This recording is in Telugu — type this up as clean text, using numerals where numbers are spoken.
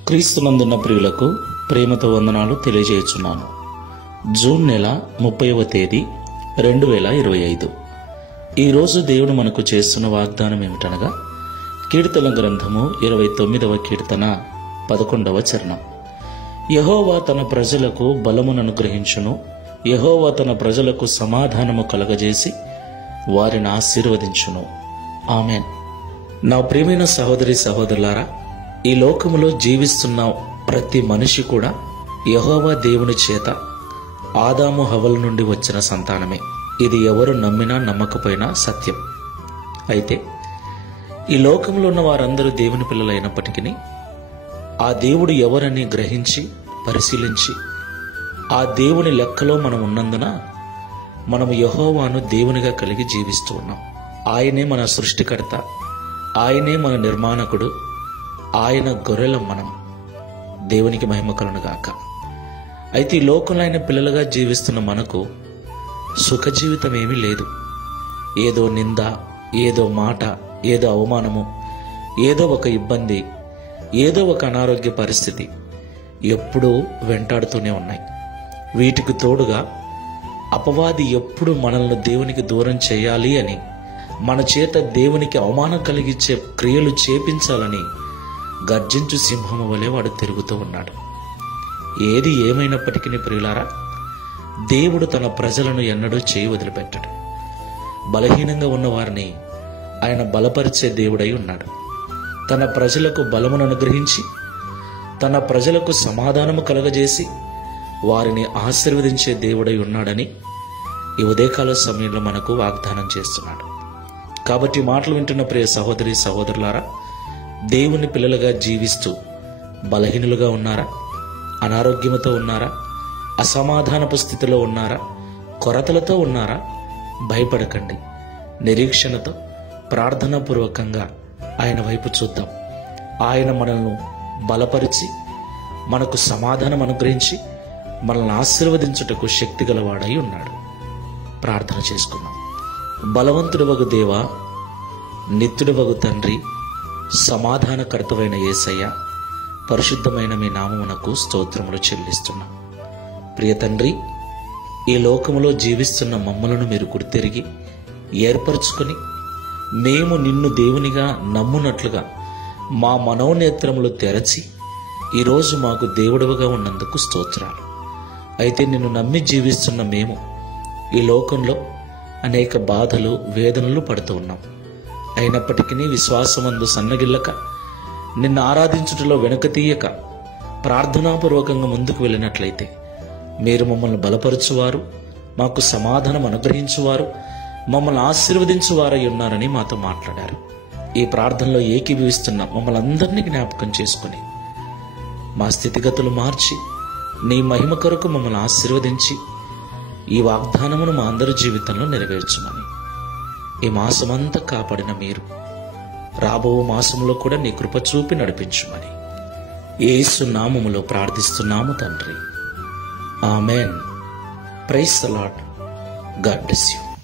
క్రీస్తునందున్న ప్రియులకు ప్రేమతో వందనాలు తెలియజేయుచున్నాను. జూన్ నెల 30వ తేదీ 2025. ఈరోజు దేవుడు మనకు చేస్తున్న వాగ్దానం ఏమిటనగా కీర్తన గ్రంథము 29వ కీర్తన 11వ చరణం. యెహోవా తన ప్రజలకు బలమును అనుగ్రహించును, యెహోవా తన ప్రజలకు సమాధానము కలగజేసి వారిని ఆశీర్వదించును. ఆమెన్. నా ప్రియమైన సహోదరి సహోదరులారా, ఈ లోకములో జీవిస్తున్న ప్రతి మనిషి కూడా యెహోవా దేవుని చేత ఆదాము హవ్వల నుండి వచ్చిన సంతానమే. ఇది ఎవరు నమ్మినా నమ్మకపోయినా సత్యం. అయితే ఈ లోకంలో ఉన్న వారందరూ దేవుని పిల్లలైనప్పటికీ ఆ దేవుడు ఎవరని గ్రహించి పరిశీలించి ఆ దేవుని లెక్కలో మనం ఉన్నందున మనము యెహోవాను దేవునిగా కలిగి జీవిస్తూ ఉన్నాం. ఆయనే మన సృష్టికర్త, ఆయనే మన నిర్మాణకుడు, ఆయన గొర్రెలం మనం. దేవునికి మహిమ కలుగునుగాక. అయితే ఈ లోకంలో ఆయన పిల్లలుగా జీవిస్తున్న మనకు సుఖ జీవితం ఏమీ లేదు. ఏదో నింద, ఏదో మాట, ఏదో అవమానము, ఏదో ఒక ఇబ్బంది, ఏదో ఒక అనారోగ్య పరిస్థితి ఎప్పుడూ వెంటాడుతూనే ఉన్నాయి. వీటికి తోడుగా అపవాది ఎప్పుడు మనల్ని దేవునికి దూరం చేయాలి అని, మన చేత దేవునికి అవమానం కలిగించే క్రియలు చేపించాలని గర్జించు సింహము వలె వాడు తిరుగుతూ ఉన్నాడు. ఏది ఏమైనప్పటికీ ప్రియులారా, దేవుడు తన ప్రజలను ఎన్నడూ చేయి వదిలిపెట్టాడు. బలహీనంగా ఉన్న వారిని ఆయన బలపరిచే దేవుడై ఉన్నాడు. తన ప్రజలకు బలమును అనుగ్రహించి తన ప్రజలకు సమాధానము కలగజేసి వారిని ఆశీర్వదించే దేవుడై ఉన్నాడని ఈ ఉదయకాల సమయంలో మనకు వాగ్దానం చేస్తున్నాడు. కాబట్టి మాటలు వింటున్న ప్రియ సహోదరి సహోదరులారా, దేవుని పిల్లలుగా జీవిస్తూ బలహీనులుగా ఉన్నారా? అనారోగ్యముతో ఉన్నారా? అసమాధానపు స్థితిలో ఉన్నారా? కొరతలతో ఉన్నారా? భయపడకండి. నిరీక్షణతో ప్రార్థనాపూర్వకంగా ఆయన వైపు చూద్దాం. ఆయన మనల్ని బలపరిచి మనకు సమాధానం అనుగ్రహించి మనల్ని ఆశీర్వదించుటకు శక్తి గలవాడై ఉన్నాడు. ప్రార్థన చేసుకుందాం. బలవంతుడవగు దేవా, నిత్యుడవగు తండ్రి, సమాధానకర్తవైన యేసయ్య, పరిశుద్ధమైన మీ నామమునకు స్తోత్రములు చెల్లిస్తున్నాం. ప్రియ తండ్రి, ఈ లోకములో జీవిస్తున్న మమ్మలను మీరు గుర్తెరిగి ఏర్పరచుకొని మేము నిన్ను దేవునిగా నమ్మునట్లుగా మా మనోనేత్రములు తెరచి ఈరోజు మాకు దేవుడవుగా ఉన్నందుకు స్తోత్రాలు. అయితే నిన్ను నమ్మి జీవిస్తున్న మేము ఈ లోకంలో అనేక బాధలు వేదనలు పడుతూ ఉన్నాం. అయినప్పటికీ విశ్వాసమందు సన్నగిల్లక, నిన్ను ఆరాధించుటలో వెనుకతీయక ప్రార్థనాపూర్వకంగా ముందుకు వెళ్ళినట్లయితే మీరు మమ్మల్ని బలపరచువారు, మాకు సమాధానం అనుగ్రహించువారు, మమ్మల్ని ఆశీర్వదించువారై ఉన్నారని మాతో మాట్లాడారు. ఈ ప్రార్థనలో ఏకీభవిస్తున్న మమ్మల్ని అందరినీ జ్ఞాపకం చేసుకుని మా స్థితిగతులు మార్చి నీ మహిమ కొరకు మమ్మల్ని ఆశీర్వదించి ఈ వాగ్దానమును మా అందరి జీవితంలో నెరవేర్చుమని, ఈ మాసమంతా కాపాడిన మీరు రాబో మాసంలో కూడా నీ కృప చూపి నడిపించుమని యేసు నామములో ప్రార్థిస్తున్నాము తండ్రి. Amen. Praise the Lord. God bless you.